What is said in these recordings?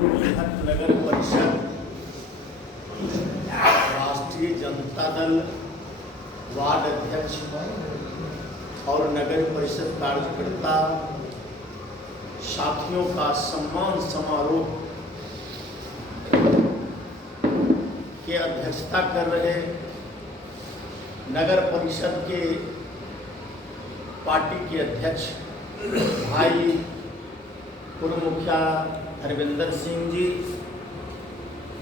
नगर परिषद राष्ट्रीय जनता दल वार्ड अध्यक्ष और नगर परिषद कार्यकर्ता साथियों का सम्मान समारोह के अध्यक्षता कर रहे नगर परिषद के पार्टी के अध्यक्ष भाई पूर्व मुखिया हरविंदर सिंह जी।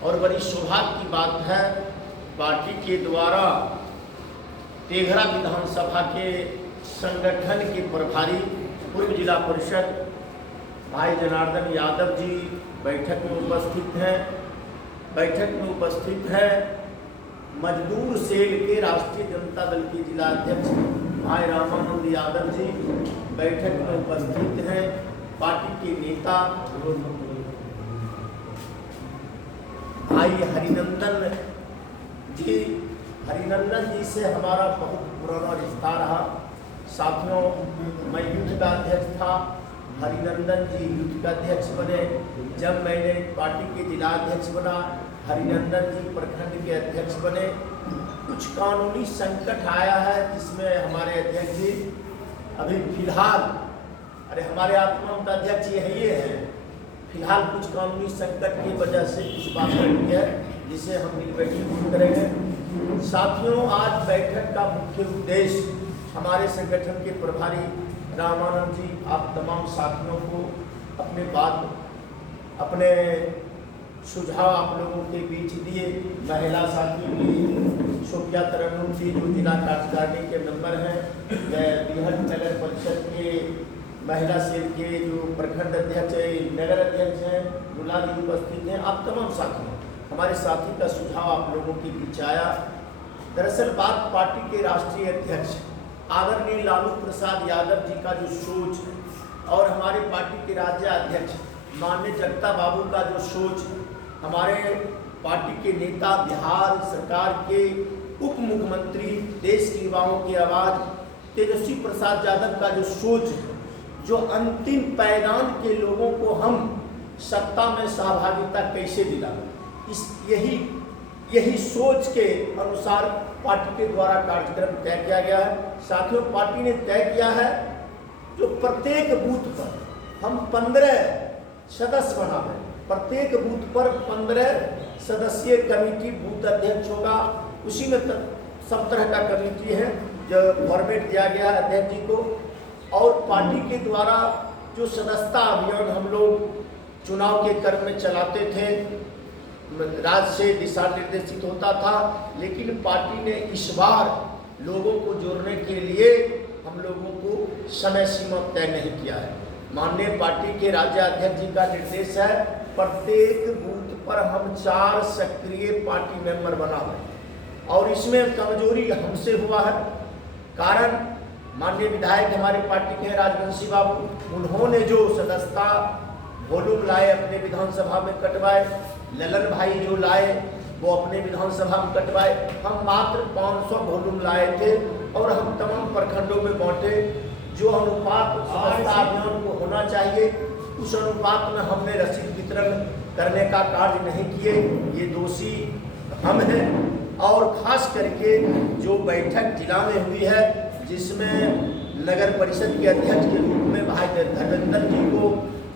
और बड़ी सौभाग्य की बात है, पार्टी के द्वारा तेघरा विधानसभा के संगठन के प्रभारी पूर्व जिला परिषद भाई जनार्दन यादव जी बैठक में उपस्थित हैं। बैठक में उपस्थित है मजदूर सेल के राष्ट्रीय जनता दल के जिला अध्यक्ष भाई रामानंद यादव जी बैठक में उपस्थित हैं। पार्टी के नेता भाई हरिनंदन जी से हमारा बहुत पुराना रिश्ता रहा। साथियों, मैं यूथ का अध्यक्ष था, हरिनंदन जी यूथ का अध्यक्ष बने। जब मैंने पार्टी के जिला अध्यक्ष बना, हरिनंदन जी प्रखंड के अध्यक्ष बने। कुछ कानूनी संकट आया है जिसमें हमारे अध्यक्ष जी अभी फिलहाल, हमारे आत्मा का अध्यक्ष यही है, फिलहाल कुछ कानूनी संकट की वजह से कुछ बात हुई है जिसे हम मिल बैठक दूर करेंगे। साथियों, आज बैठक का मुख्य उद्देश्य हमारे संगठन के प्रभारी रामानंद जी आप तमाम साथियों को अपने सुझाव आप लोगों के बीच दिए। महिला साथी भी सोफिया तरन्नुम जी जो जिला कार्यकारिणी के मेंबर हैं, बिहट नगर परिषद के महिला सेल के जो प्रखंड अध्यक्ष नगर अध्यक्ष हैं, गुला जी उपस्थित हैं। आप तमाम साथी, हमारे साथी का सुझाव आप लोगों के बीच आया। दरअसल बात पार्टी के राष्ट्रीय अध्यक्ष आदरणीय लालू प्रसाद यादव जी का जो सोच और हमारे पार्टी के राज्य अध्यक्ष माननीय जगता बाबू का जो सोच, हमारे पार्टी के नेता बिहार सरकार के उप मुख्यमंत्री, देश के युवाओं की आवाज तेजस्वी प्रसाद यादव का जो सोच, जो अंतिम पैगाम के लोगों को हम सत्ता में सहभागिता कैसे दिलाएं, यही सोच के अनुसार पार्टी के द्वारा कार्यक्रम तय किया गया है। साथियों, पार्टी ने तय किया है जो प्रत्येक बूथ पर हम 15 सदस्य बनावे, प्रत्येक बूथ पर 15 सदस्यीय कमेटी बूथ अध्यक्ष होगा। उसी में सब तरह का कमेटी है जो फॉर्मेट दिया गया है अध्यक्ष जी को। और पार्टी के द्वारा जो सदस्यता अभियान हम लोग चुनाव के क्रम में चलाते थे, राज्य से दिशा निर्देशित होता था, लेकिन पार्टी ने इस बार लोगों को जोड़ने के लिए हम लोगों को समय सीमा तय नहीं किया है। माननीय पार्टी के राज्य अध्यक्ष जी का निर्देश है प्रत्येक बूथ पर हम 4 सक्रिय पार्टी मेंबर बनाए। और इसमें कमजोरी हमसे हुआ है, कारण माननीय विधायक हमारे पार्टी के राजवंशी बाबू, उन्होंने जो सदस्यता वॉल्यूम लाए अपने विधानसभा में कटवाए, ललन भाई जो लाए वो अपने विधानसभा में कटवाए। हम मात्र 500 वॉल्यूम लाए थे और हम तमाम प्रखंडों में बांटे। जो अनुपात सदस्यता अभियान को होना चाहिए उस अनुपात में हमने रसीद वितरण करने का कार्य नहीं किए, ये दोषी हम हैं। और खास करके जो बैठक जिला में हुई है जिसमें नगर परिषद के अध्यक्ष के रूप में भाई धर्मेंद्र जी को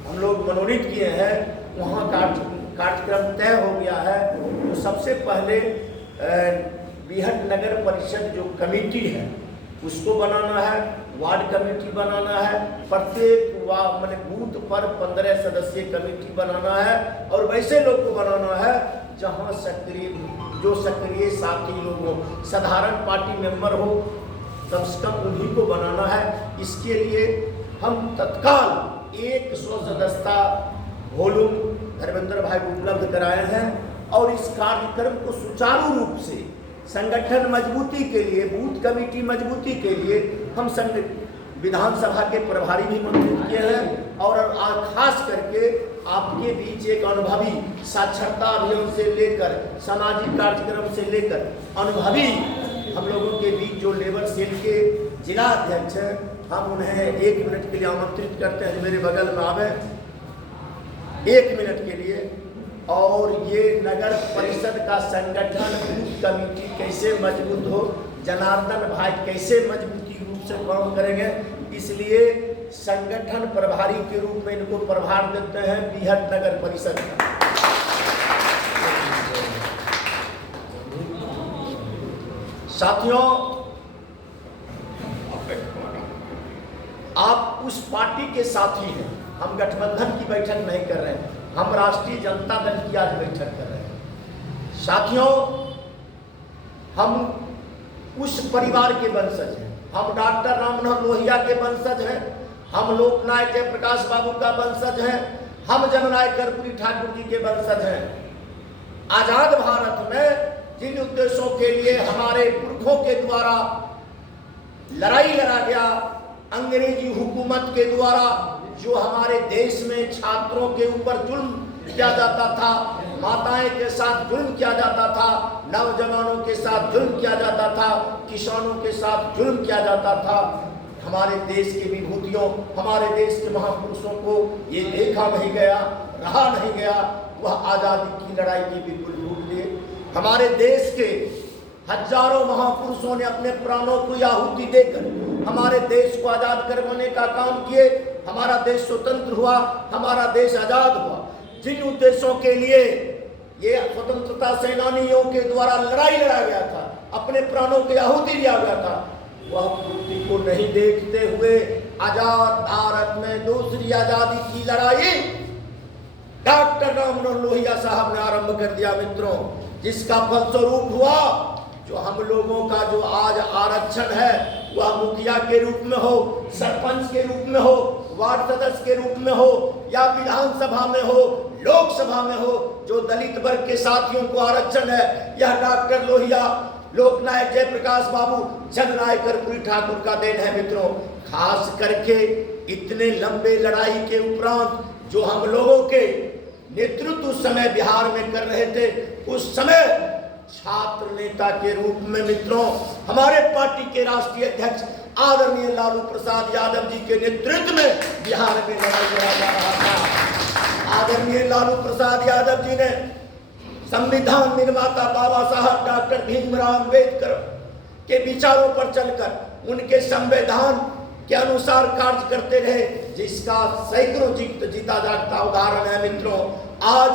हम लोग मनोनीत किए हैं, वहाँ कार्यक्रम तय हो गया है। तो सबसे पहले बिहट नगर परिषद जो कमेटी है उसको बनाना है, वार्ड कमेटी बनाना है, प्रत्येक बूथ पर 15 सदस्यीय कमेटी बनाना है। और वैसे लोग को बनाना है जहाँ सक्रिय साथी लोग हो, साधारण पार्टी मेंबर हो, कम से कम उन्हीं को बनाना है। इसके लिए हम तत्काल 100 सदस्यता वॉल्यूम धर्मेंद्र भाई को उपलब्ध कराए हैं। और इस कार्यक्रम को सुचारू रूप से संगठन मजबूती के लिए, बूथ कमेटी मजबूती के लिए हम विधानसभा के प्रभारी भी मंत्रित किए हैं। और खास करके आपके बीच एक अनुभवी साक्षरता अभियान से लेकर सामाजिक कार्यक्रम से लेकर अनुभवी हम लोगों के बीच जो लेबर सेल के जिला अध्यक्ष हैं, हम उन्हें 1 मिनट के लिए आमंत्रित करते हैं, मेरे बगल में आवे। 1 मिनट के लिए। और ये नगर परिषद का संगठन बूथ कमेटी कैसे मजबूत हो, जनार्दन भाई कैसे मजबूती रूप से काम करेंगे, इसलिए संगठन प्रभारी के रूप में इनको प्रभार देते हैं बीहट नगर परिषद का। साथियों, आप उस पार्टी के साथी हैं, हम गठबंधन की बैठक नहीं कर रहे हैं, हम राष्ट्रीय जनता दल की आज बैठक कर रहे हैं। साथियों, हम उस परिवार के वंशज हैं, हम डॉक्टर राम मनोहर लोहिया के वंशज हैं, हम लोकनायक जयप्रकाश बाबू का वंशज हैं, हम जननायक कर्पूरी ठाकुर जी के वंशज हैं। आजाद भारत में जिन उद्देश्यों के लिए हमारे पुरखों के द्वारा लड़ाई लड़ा गया, अंग्रेजी हुकूमत के द्वारा जो हमारे देश में छात्रों के ऊपर जुल्म किया जाता था, माताएं के साथ जुल्म किया जाता था, नौजवानों के साथ जुल्म किया जाता था, किसानों के साथ जुल्म किया जाता था, हमारे देश की विभूतियों, हमारे देश के महापुरुषों को ये देखा नहीं गया, रहा नहीं गया। वह आज़ादी की लड़ाई की बिल्कुल भूल दिए। हमारे देश के हजारों महापुरुषों ने अपने प्राणों को आहुति देकर हमारे देश को आजाद करवाने का काम किए। हमारा देश स्वतंत्र हुआ, हमारा देश आजाद हुआ। जिन उद्देश्यों के लिए ये स्वतंत्रता सेनानियों के द्वारा लड़ाई लड़ा गया था, अपने प्राणों की आहुति दिया गया था, वह पूर्ति को नहीं देखते हुए आजाद भारत में दूसरी आजादी की लड़ाई डॉक्टर राम मनोहर लोहिया साहब ने आरंभ कर दिया मित्रों, जिसका फलस्वरूप हुआ जो हम लोगों का जो आज आरक्षण है, वह मुखिया के रूप में हो, सरपंच के रूप में हो, वार्ड सदस्य के रूप में हो, या विधानसभा में हो, लोकसभा में हो, जो दलित वर्ग के साथियों को आरक्षण है, यह डॉक्टर लोहिया, लोकनायक जयप्रकाश बाबू, जननायक कर्पूरी ठाकुर का देन है मित्रों। खास करके इतने लंबे लड़ाई के उपरांत जो हम लोगों के नेतृत्व उस समय बिहार में कर रहे थे, उस समय छात्र नेता के रूप में मित्रों हमारे पार्टी के राष्ट्रीय अध्यक्ष आदरणीय लालू प्रसाद यादव जी के नेतृत्व में बिहार में लड़ाई लड़ा जा रहा था। आदरणीय लालू प्रसाद यादव जी ने संविधान निर्माता बाबा साहब डॉक्टर भीमराव अम्बेडकर के विचारों पर चलकर उनके संविधान के अनुसार कार्य करते रहे, जिसका सैकड़ों जीता जागता उदाहरण है मित्रों। आज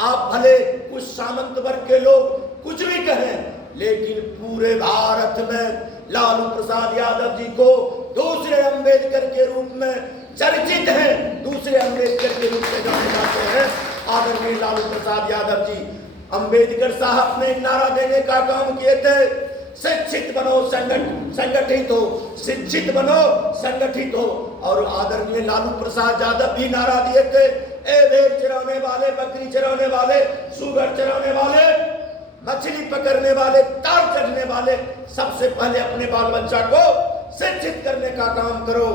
आप भले कुछ सामंत वर्ग के लोग कुछ भी कहें, लेकिन पूरे भारत में लालू प्रसाद यादव जी को दूसरे अंबेडकर के रूप में चर्चित हैं, दूसरे अंबेडकर के रूप में जाने जाते हैं आदरणीय लालू प्रसाद यादव जी। अंबेडकर साहब ने नारा देने का काम किए थे, शिक्षित बनो संगठित हो, शिक्षित बनो संगठित हो। और आदरणीय लालू प्रसाद यादव भी नारा दिए थे, ए भेड़ चराने वाले, बकरी चराने वाले, सुगर चराने वाले, मछली पकड़ने वाले, तार चढ़ने वाले, सबसे पहले अपने बाल बच्चा को शिक्षित करने का काम करो।